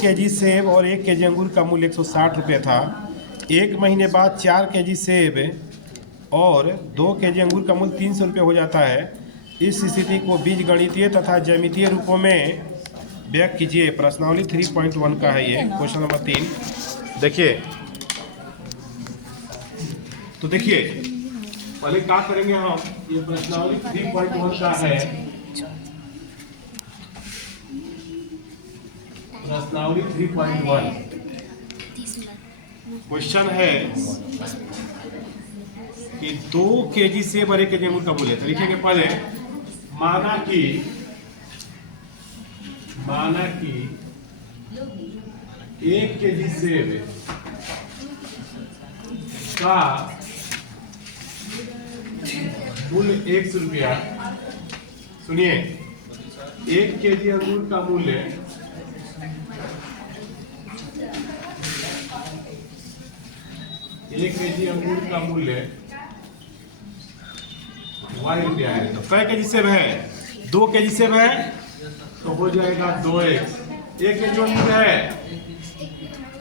KG सेब और 1 KG अंगूर का मूल्य 160 रुपये था। 1 महीने बाद 4 केजी सेब और 2 केजी अंगूर का मूल्य 300 रुपये हो जाता है। इस स्थिति को बीजगणितीय तथा ज्यामितीय रूपों में व्यक्त कीजिए। प्रश्नावली 3.1 का है ये क्वेश्चन नंबर 3। देखिए, तो देखिए पहले क्या करेंगे हम, ये प्रश्नावली 3.1 का है। प्रश्नावली 3.1 क्वेश्चन है कि 2 केजी सेब और 1 केजी अंगूर का मूल्य। तो लिखेंगे पहले, माना कि 1 केजी सेब का मूल्य 100 रुपया। सुनिए, 1 केजी अंगूर का मूल्य 1 केजी अंगूर का मूल्य y रुपया है। तो कै केजी सेब है? 2 केजी सेब है तो हो जाएगा 2x। 1 केजी अंगूर है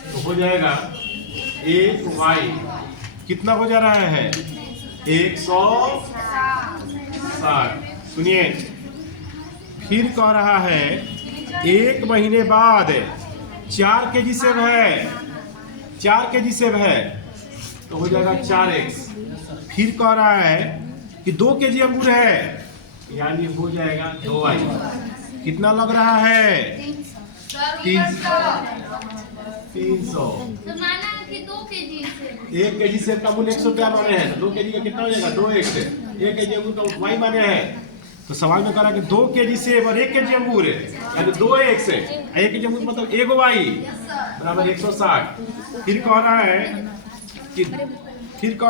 तो हो जाएगा 1y। कितना हो जा रहा है? 160। सुनिए, फिर कह रहा है 1 महीने बाद 4 केजी सेब है। 4 केजी सेब है तो हो जाएगा 4x। फिर कह रहा है कि 2 केजी अंगूर है, यानी हो जाएगा 2y। कितना लग रहा है? 300। 1 केजी सेब का मूल्य 100 रुपया माने हैं, तो 2 केजी का कितना हो जाएगा? 2x। 1 केजी अंगूर का y माने हैं, तो सवाल में कह रहा है कि 2 केजी सेब और 1 केजी अंगूर है, यानी 2x है। 1 केजी अंगूर मतलब 1y बराबर 160। फिर कह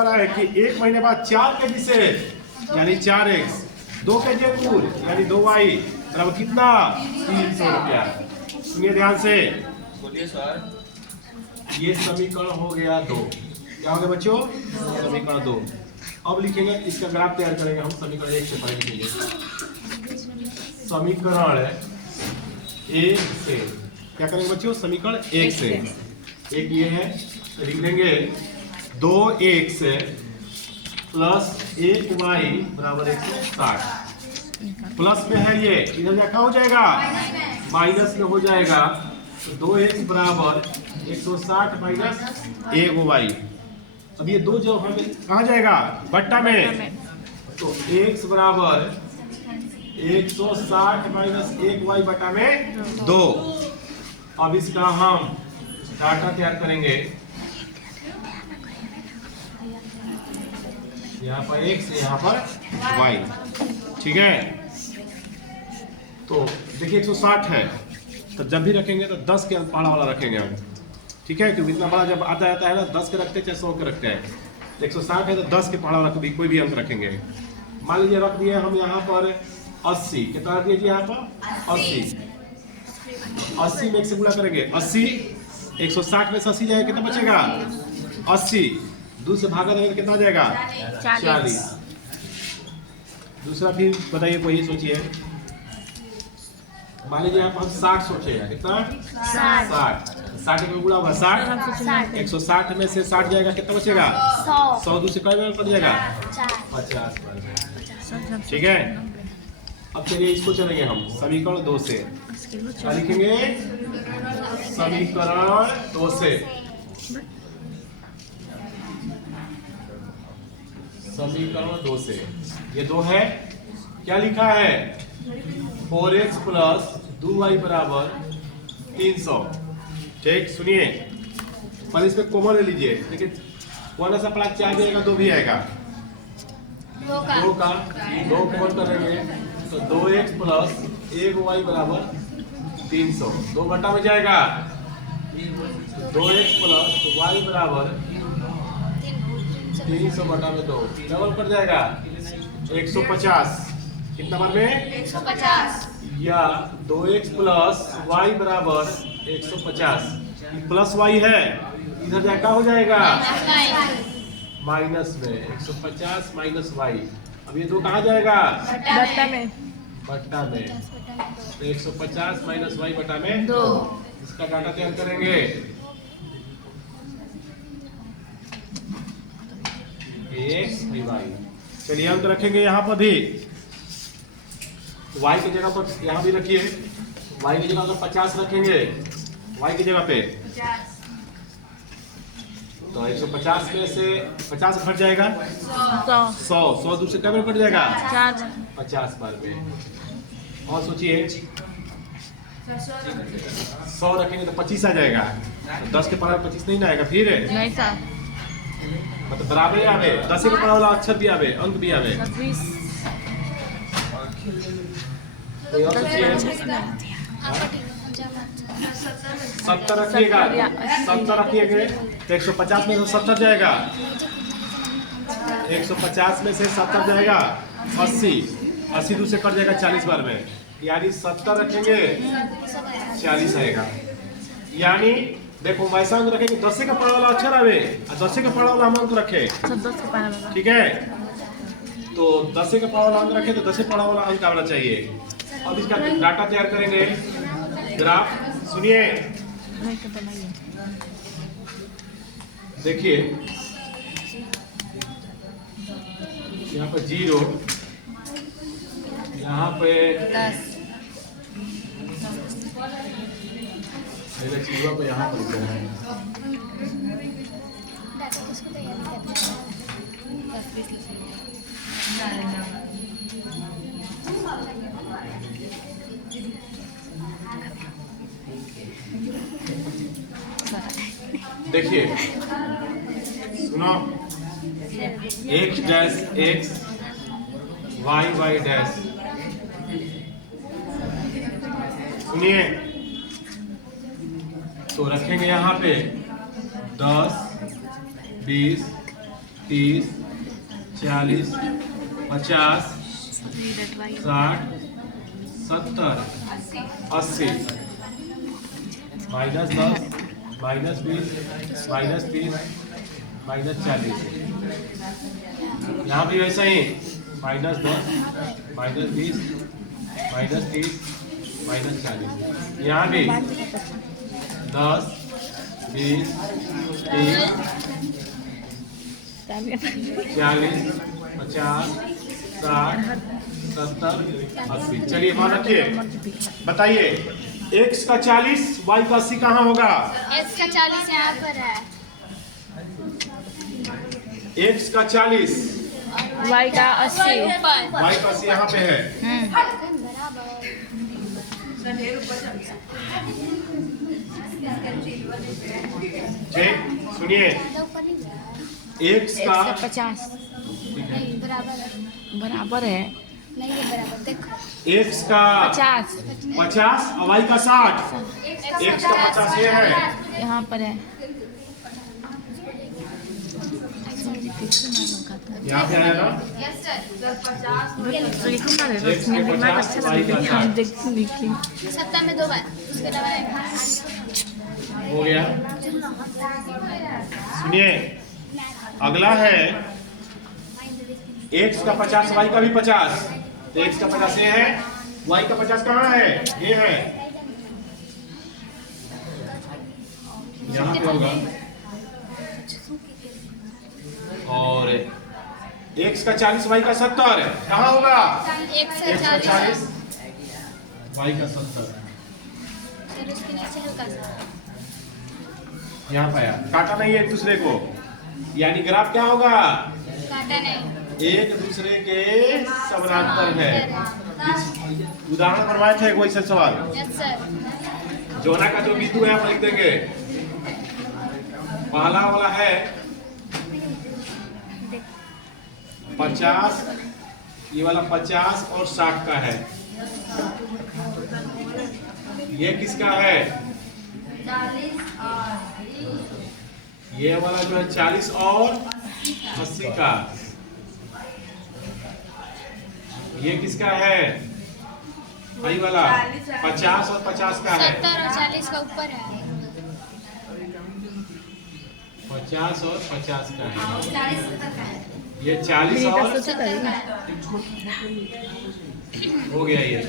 रहा है कि 1 महीने बाद 4 केजी सेब यानी 4x, 2 केजी अंगूर यानी 2y बराबर कितना? 300 रुपया। सुनिए ध्यान से, बोलिए सर। ये समीकरण हो गया 2। क्या हो गया बच्चों? समीकरण 2। अब लिखेंगे, इसका ग्राफ तैयार करेंगे हम। समीकरण 1 से पहले लिखेंगे समीकरण 1 से। क्या करेंगे बच्चों? समीकरण 1 से। एक ये है, तो लिख देंगे 2x प्लस 1y बराबर 160। प्लस में है ये, इधर क्या हो जाएगा? माइनस में हो जाएगा। तो 2x बराबर 160 माइनस 1y। अब ये 2 जो हमें कहाँ जाएगा? बट्टा में। तो x बराबर 160 माइनस 1y बटा में 2। अब इसका हम डाटा तैयार करेंगे। यहाँ पर x, यहाँ पर y। ठीक है, तो देखिए 160 है, तो जब भी रखेंगे तो 10 के पहाड़ा वाला रखेंगे हम। ठीक है, क्योंकि इतना बड़ा जब आता जाता है ना, 10 के रखते हैं चाहे 100 के रखते हैं। 160 है तो 10 के पहाड़ा वाला कोई भी अंक रखेंगे। मान लीजिए रख दिए हम यहाँ पर 80। कितना रख दिए यहाँ पर? 80। 80 में 1 से गुणा करेंगे। 80 160 में से 80 जाएगा, कितना बचेगा? 80। 2 से भागा देंगे तो कितना आ जाएगा? 40। दूसरा फिर बताइए, कोई सोचिए। मान लीजिए आप हम 60 सोचे हैं। कितना? 60। 60 में गुणा होगा 60। 160 में से 60 जाएगा, कितना बचेगा? 100। 2 से कई में पड़ जाएगा? 50। ठीक है, अब चलिए इसको चलेंगे हम समीकरण 2 से। क्या लिखेंगे? समीकरण 2 से। समीकरण 2 से ये 2 है। क्या लिखा है? 4x प्लस 2y बराबर 300। ठीक, सुनिए, पर इसमें कॉमन ले लीजिए। देखिए, कौन सा प्लस 4 भी आएगा, 2 भी आएगा। 2 कॉमन करेंगे तो 2x प्लस 1y बराबर 300। 2 बटा में जाएगा, 2x प्लस y बराबर 300 बटा में 2 डबल कर जाएगा 150। कितना बार में? 150। या 2x प्लस y बराबर 150। प्लस y है, इधर जाकर हो जाएगा माइनस में। 150 माइनस y। अब ये 2 कहाँ जाएगा? बट्टा में। तो 150 माइनस y बटा में 2। इसका डाटा तैयार करेंगे। एक्स वाई, चलिए अंक रखेंगे यहाँ पर भी। y की जगह पर यहाँ भी रखिए, y की जगह अगर 50 रखेंगे y की जगह पे, तो 150 में से 50 घट जाएगा 100 दूसरे कब में कट जाएगा 50 बार में। और सोचिए 100 रखेंगे तो 25 आ जाएगा, तो 10 के पावर 25 नहीं ना आएगा, फिर नहीं सर, मतलब बराबर आवे, 10 के पावर वाला अक्षर भी आवे, अंक भी आवे। कोई और सोचिए 70 रखिएगा, 70 रखिएगा तो 150 में से 70 जाएगा, 150 में से 70 जाएगा 80 दूसरे कट जाएगा 40 बार में, यानी 70 रखेंगे 40 आएगा। यानी देखो वैसा अंक रखेंगे 10 का पढ़ा वाला अक्षर आवे और 10 का पढ़ा वाला हम अंक रखे, ठीक है। तो 10 का पढ़ा वाला अंक रखे तो 10 पढ़ा वाला अंक आना चाहिए। अब इसका डाटा तैयार करेंगे, ग्राफ सुनिए, देखिए यहाँ पर 0, यहाँ पे 10, चीजों पे यहाँ पर देखिए, सुनो, x dash x y dash, सुनिए, तो रखेंगे यहाँ पे 10, 20, 30, 40, 50, 60, 70, 80, -10, -20, -30, -40, यहाँ भी वैसा ही -10, -20, -30, -40, यहाँ भी 10, 20, 30, 40, 50, 60, 70, 80। चलिए मान रखिए, बताइए x का 40 y का 80 कहाँ होगा? x का 40 यहाँ पर है, x का 40 y का 80, y का 80 यहाँ पे है। ठीक, सुनिए, x का 50 नहीं बराबर है, बराबर है, नहीं ये बराबर देखो, x का 50 और y का 60, x का 50 ये है, यहाँ पर है, यहाँ पे है ना, सप्ताह में 2 बार, उसके अलावा हो गया। सुनिए, अगला है x का 50 y का भी 50, तो x का 50 ये है, y का 50 कहाँ है? ये है, यहाँ पे होगा। और x का 40 y का 70 कहाँ होगा? x का का 40 y का 70, फिर उसके नीचे हल्का सा यहाँ पाया, काटा नहीं है एक दूसरे को, यानी ग्राफ क्या होगा? काटा नहीं, एक दूसरे के समानांतर है। उदाहरण बनवाए थे कोई सा सवाल, यस सर, जोना का जो बिंदु है आप लिख देंगे। पहला वाला है 50, ये वाला 50 और 60 का है, ये किसका है? ये वाला जो है 40 और 80 का, ये किसका है? वही वाला 50 और 50 का है, 70 और 40 का ऊपर है, 50 और 50 का है, 40 का है, ये 40 और हो गया ये।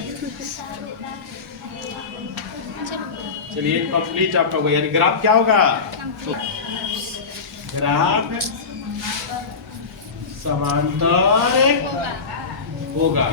चलो चलिए कंप्लीट आपका होगा, यानी ग्राफ क्या होगा? तो ग्राफ समांतर होगा।